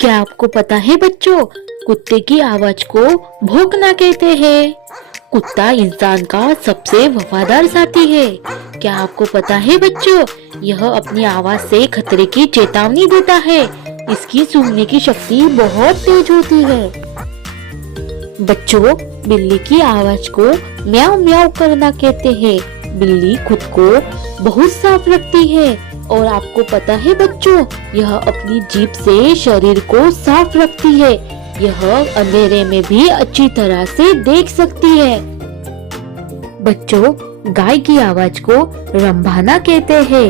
क्या आपको पता है बच्चों, कुत्ते की आवाज को भौंकना कहते हैं। कुत्ता इंसान का सबसे वफादार साथी है। क्या आपको पता है बच्चों, यह अपनी आवाज से खतरे की चेतावनी देता है। इसकी सूंघने की शक्ति बहुत तेज होती है। बच्चों, बिल्ली की आवाज को म्याऊ म्याऊ करना कहते हैं। बिल्ली खुद को बहुत साफ रखती है और आपको पता है बच्चों, यह अपनी जीभ से शरीर को साफ रखती है। यह अंधेरे में भी अच्छी तरह से देख सकती है। बच्चों, गाय की आवाज को रंभाना कहते हैं।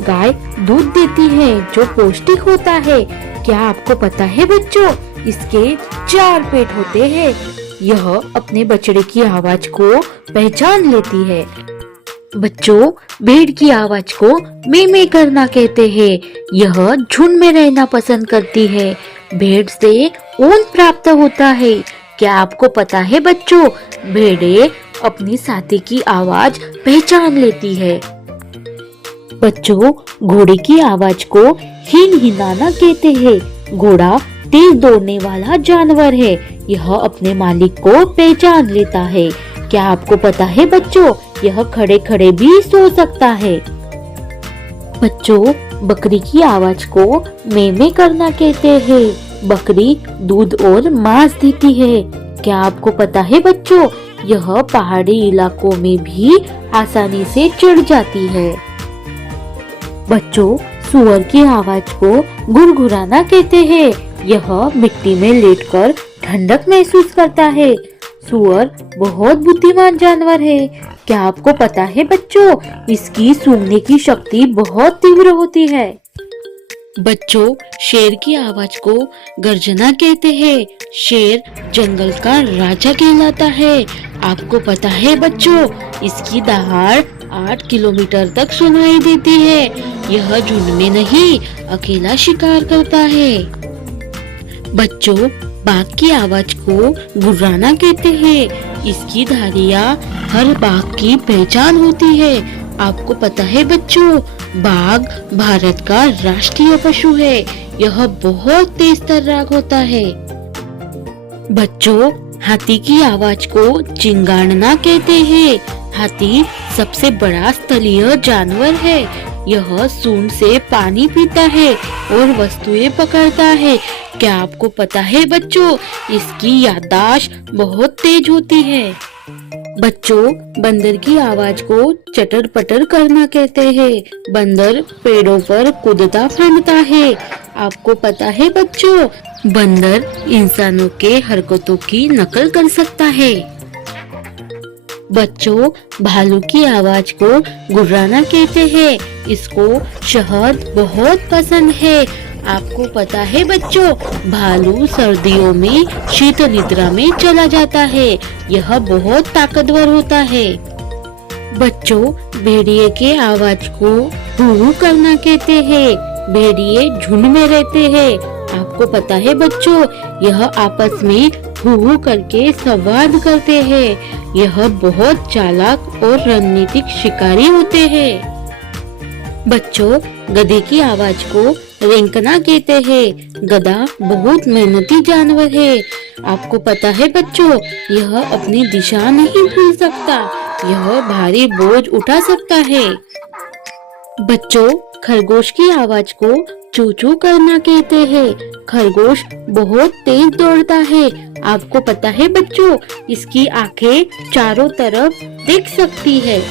गाय दूध देती है जो पौष्टिक होता है। क्या आपको पता है बच्चों, इसके 4 पेट होते हैं। यह अपने बछड़े की आवाज को पहचान लेती है। बच्चों, भेड़ की आवाज को में में करना कहते हैं। यह झुंड में रहना पसंद करती है। भेड़ से ऊन प्राप्त होता है। क्या आपको पता है बच्चों, भेड़ें अपनी साथी की आवाज पहचान लेती है। बच्चों, घोड़े की आवाज को हिन हिनाना कहते हैं। घोड़ा तेज दौड़ने वाला जानवर है। यह अपने मालिक को पहचान लेता है। क्या आपको पता है बच्चों, यह खड़े खड़े भी सो सकता है। बच्चों, बकरी की आवाज को में में करना कहते हैं। बकरी दूध और मांस देती है। क्या आपको पता है बच्चों, यह पहाड़ी इलाकों में भी आसानी से चढ़ जाती है। बच्चों, सुअर की आवाज को गुरगुराना कहते हैं। यह मिट्टी में लेटकर ठंडक महसूस करता है। सुअर बहुत बुद्धिमान जानवर है। क्या आपको पता है बच्चों, इसकी सूंघने की शक्ति बहुत तीव्र होती है। बच्चों, शेर की आवाज को गर्जना कहते हैं। शेर जंगल का राजा कहलाता है। आपको पता है बच्चों, इसकी दहाड़ 8 किलोमीटर तक सुनाई देती है। यह झुंड में नहीं, अकेला शिकार करता है। बच्चों, बाघ की आवाज को गुर्राना कहते हैं। इसकी धारियां हर बाघ की पहचान होती है। आपको पता है बच्चों, बाघ भारत का राष्ट्रीय पशु है। यह बहुत तेज तर्राक होता है। बच्चों, हाथी की आवाज को चिंगाड़ना कहते हैं। हाथी सबसे बड़ा स्थलीय जानवर है। यह सूंड से पानी पीता है और वस्तुएं पकड़ता है। क्या आपको पता है बच्चों, इसकी याददाश्त बहुत तेज होती है। बच्चों, बंदर की आवाज को चटर पटर करना कहते हैं। बंदर पेड़ों पर कूदता फांदता है। आपको पता है बच्चों, बंदर इंसानों के हरकतों की नकल कर सकता है। बच्चों, भालू की आवाज को गुर्राना कहते हैं। इसको शहद बहुत पसंद है। आपको पता है बच्चों, भालू सर्दियों में शीत निद्रा में चला जाता है। यह बहुत ताकतवर होता है। बच्चों, भेड़िए के आवाज को हू करना कहते हैं। भेड़िए झुंड में रहते हैं। आपको पता है बच्चों, यह आपस में हू करके संवाद करते हैं। यह बहुत चालाक और रणनीतिक शिकारी होते हैं। बच्चों, गधे की आवाज को रेंकना कहते हैं। गधा बहुत मेहनती जानवर है। आपको पता है बच्चों, यह अपनी दिशा नहीं भूल सकता। यह भारी बोझ उठा सकता है। बच्चों, खरगोश की आवाज को चू चू करना कहते हैं। खरगोश बहुत तेज दौड़ता है। आपको पता है बच्चों, इसकी आंखें चारों तरफ देख सकती है।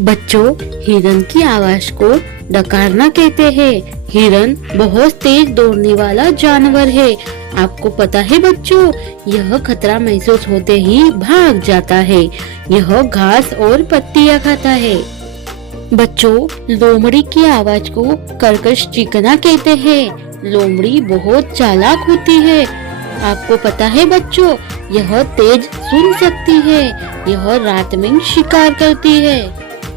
बच्चों, हिरन की आवाज को डकारना कहते हैं। हिरन बहुत तेज दौड़ने वाला जानवर है। आपको पता है बच्चों, यह खतरा महसूस होते ही भाग जाता है। यह घास और पत्तियां खाता है। बच्चों, लोमड़ी की आवाज को कर्कश चीखना कहते हैं। लोमड़ी बहुत चालाक होती है। आपको पता है बच्चों, यह तेज सुन सकती है। यह रात में शिकार करती है।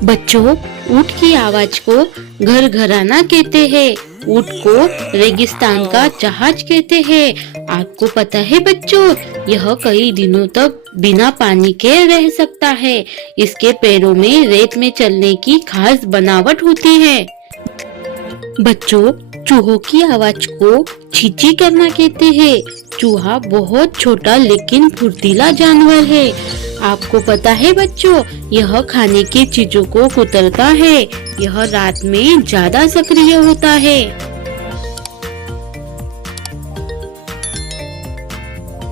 बच्चों, ऊंट की आवाज को घर घराना कहते हैं। ऊंट को रेगिस्तान का जहाज कहते हैं। आपको पता है बच्चों, यह कई दिनों तक बिना पानी के रह सकता है। इसके पैरों में रेत में चलने की खास बनावट होती है। बच्चों, चूहों की आवाज को चींची करना कहते हैं। चूहा बहुत छोटा लेकिन फुर्तीला जानवर है। आपको पता है बच्चों, यह खाने की चीजों को कुतरता है। यह रात में ज्यादा सक्रिय होता है।